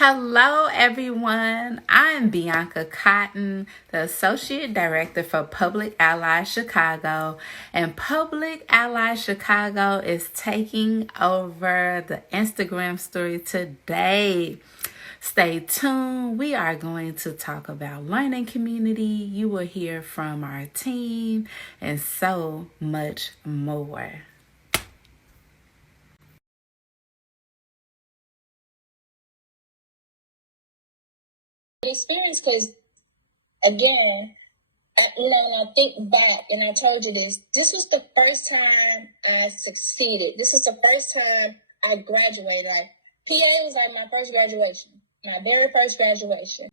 Hello, everyone. I'm Bianca Cotton, the Associate Director for Public Allies Chicago, and Public Allies Chicago is taking over the Instagram story today. Stay tuned. We are going to talk about learning community. You will hear from our team and so much more. Experience, because again, when I think back, and I told you this was the first time I succeeded. This is the first time I graduated. Like, PA was like my first graduation, my very first graduation.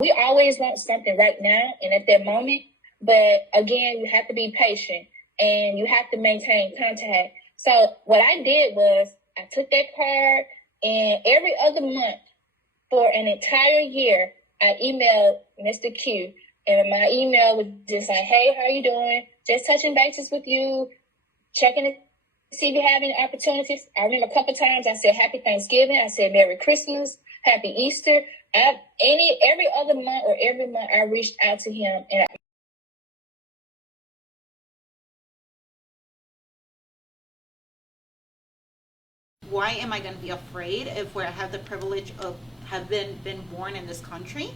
We always want something right now and at that moment, but again, you have to be patient and you have to maintain contact. So what I did was I took that card, and every other month for an entire year, I emailed Mr. Q, and my email was just like, "Hey, how you doing? Just touching bases with you, checking to see if you have any opportunities." I remember a couple times I said Happy Thanksgiving, I said Merry Christmas, Happy Easter. Every other month or every month I reached out to him, and why am I going to be afraid if I have the privilege of have been born in this country,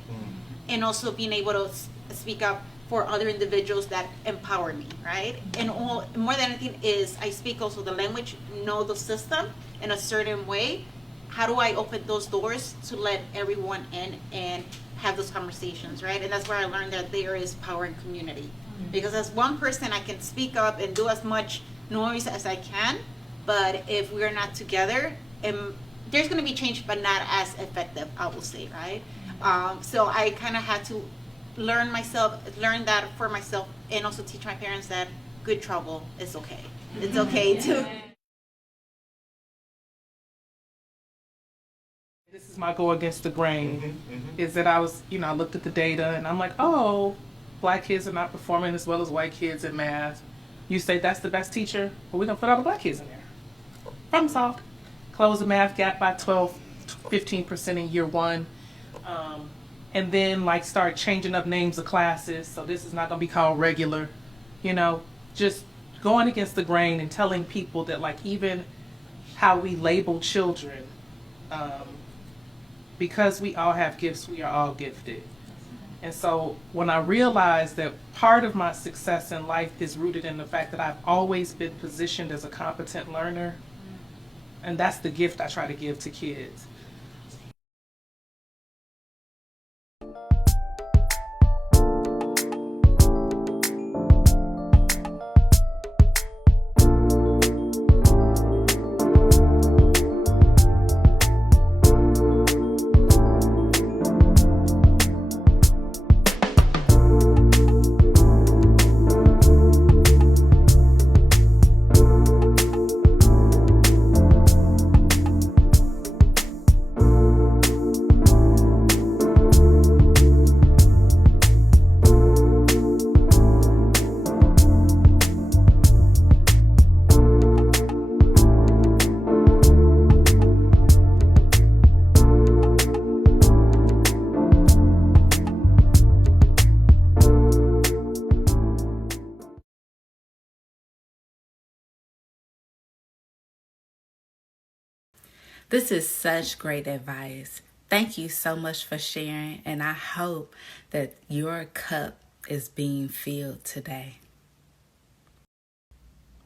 and also being able to speak up for other individuals that empower me, right? And more than anything is I speak also the language, know the system in a certain way. How do I open those doors to let everyone in and have those conversations, right? And that's where I learned that there is power in community. Because as one person, I can speak up and do as much noise as I can, but if we're not together, there's going to be change, but not as effective, I will say, right? So I kind of had to learn that for myself, and also teach my parents that good trouble is okay. It's okay to. This is my go against the grain, is that I looked at the data and I'm like, oh, black kids are not performing as well as white kids in math. You say that's the best teacher, well, we're going to put all the black kids in there. Problem solved. Close the math gap by 15% in year one. And then start changing up names of classes. So this is not going to be called regular. Just going against the grain and telling people that even how we label children, because we all have gifts, we are all gifted. And so when I realized that part of my success in life is rooted in the fact that I've always been positioned as a competent learner, and that's the gift I try to give to kids. This is such great advice. Thank you so much for sharing, and I hope that your cup is being filled today.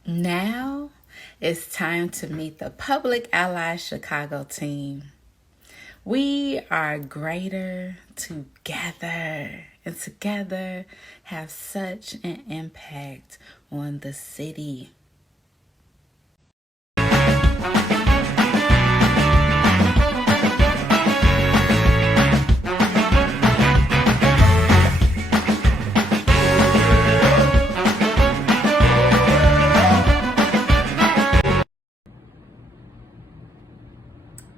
Now it's time to meet the Public Allies Chicago team. We are greater together, and together have such an impact on the city.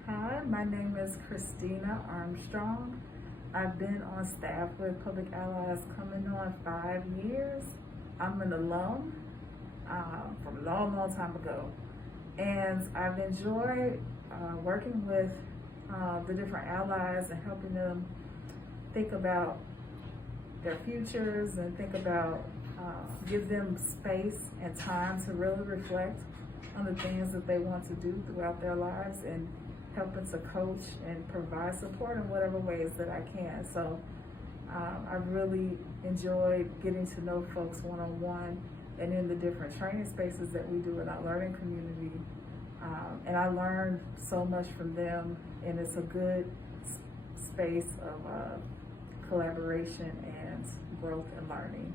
Hi, my name is Christina Armstrong. I've been on staff with Public Allies coming on 5 years. I'm an alum from a long time ago. And I've enjoyed working with the different allies and helping them think about their futures and think about, give them space and time to really reflect on the things that they want to do throughout their lives, and helping to coach and provide support in whatever ways that I can. So I've really enjoyed getting to know folks one-on-one and in the different training spaces that we do in our learning community. And I learned so much from them, and it's a good space of collaboration and growth and learning.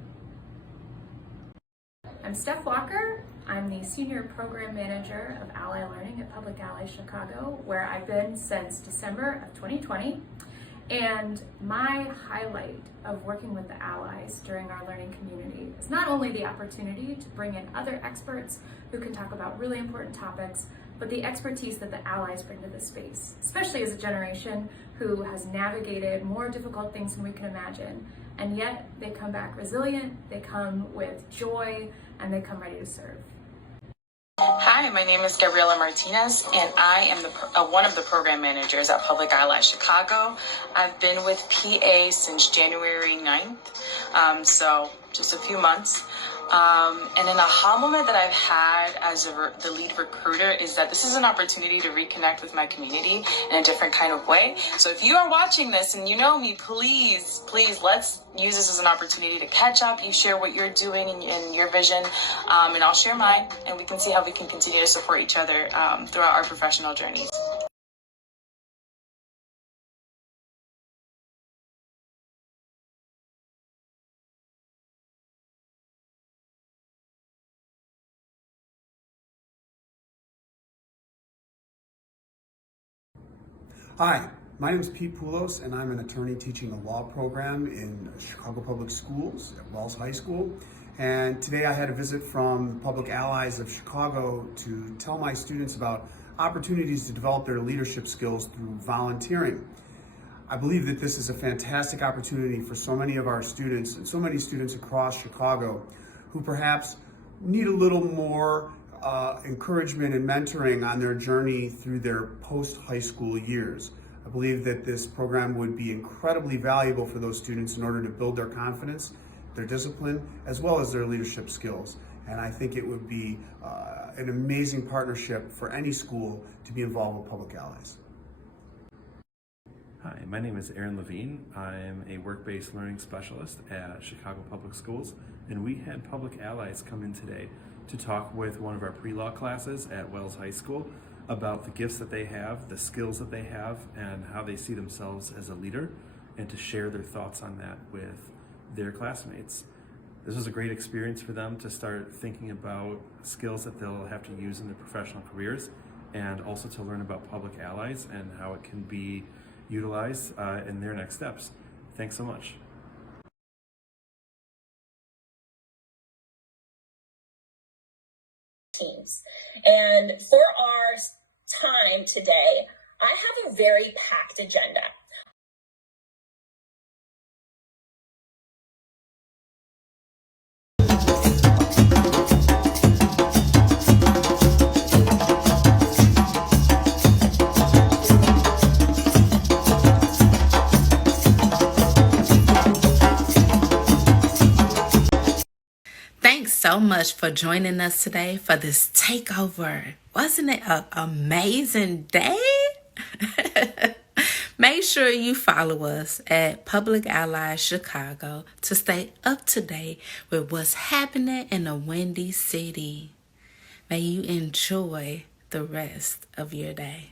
I'm Steph Walker. I'm the Senior Program Manager of Ally Learning at Public Ally Chicago, where I've been since December of 2020. And my highlight of working with the allies during our learning community is not only the opportunity to bring in other experts who can talk about really important topics, but the expertise that the allies bring to the space, especially as a generation who has navigated more difficult things than we can imagine. And yet they come back resilient, they come with joy, and they come ready to serve. Hi, my name is Gabriela Martinez, and I am one of the program managers at Public Ally Chicago. I've been with PA since January 9th, so just a few months. And an aha moment that I've had as the lead recruiter is that this is an opportunity to reconnect with my community in a different kind of way. So if you are watching this and you know me, please, let's use this as an opportunity to catch up. You share what you're doing and your vision, and I'll share mine, and we can see how we can continue to support each other throughout our professional journeys. Hi, my name is Pete Poulos, and I'm an attorney teaching the law program in Chicago Public Schools at Wells High School. And today I had a visit from the Public Allies of Chicago to tell my students about opportunities to develop their leadership skills through volunteering. I believe that this is a fantastic opportunity for so many of our students and so many students across Chicago who perhaps need a little more encouragement and mentoring on their journey through their post-high school years. I believe that this program would be incredibly valuable for those students in order to build their confidence, their discipline, as well as their leadership skills. And I think it would be an amazing partnership for any school to be involved with Public Allies. Hi, my name is Aaron Levine. I'm a work-based learning specialist at Chicago Public Schools, and we had Public Allies come in today to talk with one of our pre-law classes at Wells High School about the gifts that they have, the skills that they have, and how they see themselves as a leader, and to share their thoughts on that with their classmates. This was a great experience for them to start thinking about skills that they'll have to use in their professional careers, and also to learn about Public Allies and how it can be utilized in their next steps. Thanks so much. Teams. And for our time today, I have a very packed agenda. Thanks so much for joining us today for this takeover. Wasn't it an amazing day? Make sure you follow us at Public Allies Chicago to stay up to date with what's happening in the Windy City. May you enjoy the rest of your day.